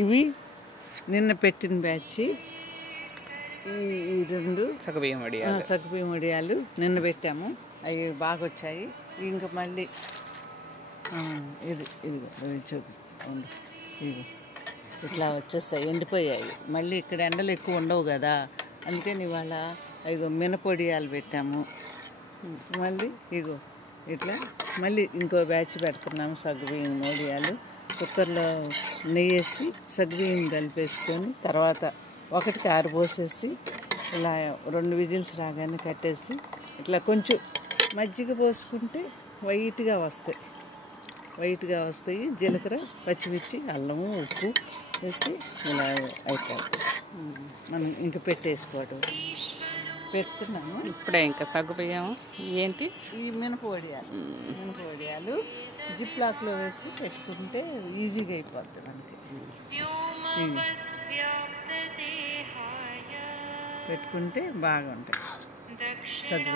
ఇవి నిన్న పెట్టిన బ్యాచ్. ఈ రెండు సగ్గుబియ్యం వడియాలు నిన్న పెట్టాము. అవి బాగా వచ్చాయి. ఇంకా మళ్ళీ ఇది చూపిస్తాను. ఇది ఇట్లా వచ్చేస్తాయి, ఎండిపోయాయి. మళ్ళీ ఇక్కడ ఎండలు ఎక్కువ ఉండవు కదా, అందుకని ఇవాళ ఇగో మినపొడియాలు పెట్టాము. మళ్ళీ ఇగో ఇట్లా మళ్ళీ ఇంకో బ్యాచ్ పెడుతున్నాము సగ్గుబియ్యం వడియాలు. కుక్కర్లో నెయ్యి వేసి సగ్గుబియ్యం కలిపేసుకొని తర్వాత 1కి 6 పోసేసి ఇలా 2 విజిల్స్ రాగానే కట్టేసి ఇట్లా కొంచెం మజ్జిగ పోసుకుంటే వైట్గా వస్తాయి. జీలకర్ర, పచ్చిమిర్చి, అల్లము, ఉప్పు వేసి ఇలా అయిపోతుంది. మనం ఇంక పెట్టేసుకోవడం. పెడుతున్నాము ఇప్పుడే. ఇంకా సగ్గుబియ్యం ఏంటి, ఈ మినపొడియాలు జిప్లాక్లో వేసి పెట్టుకుంటే ఈజీగా అయిపోద్ది మనకి. పెట్టుకుంటే బాగుంటాయి సగ్గుబియ్యం.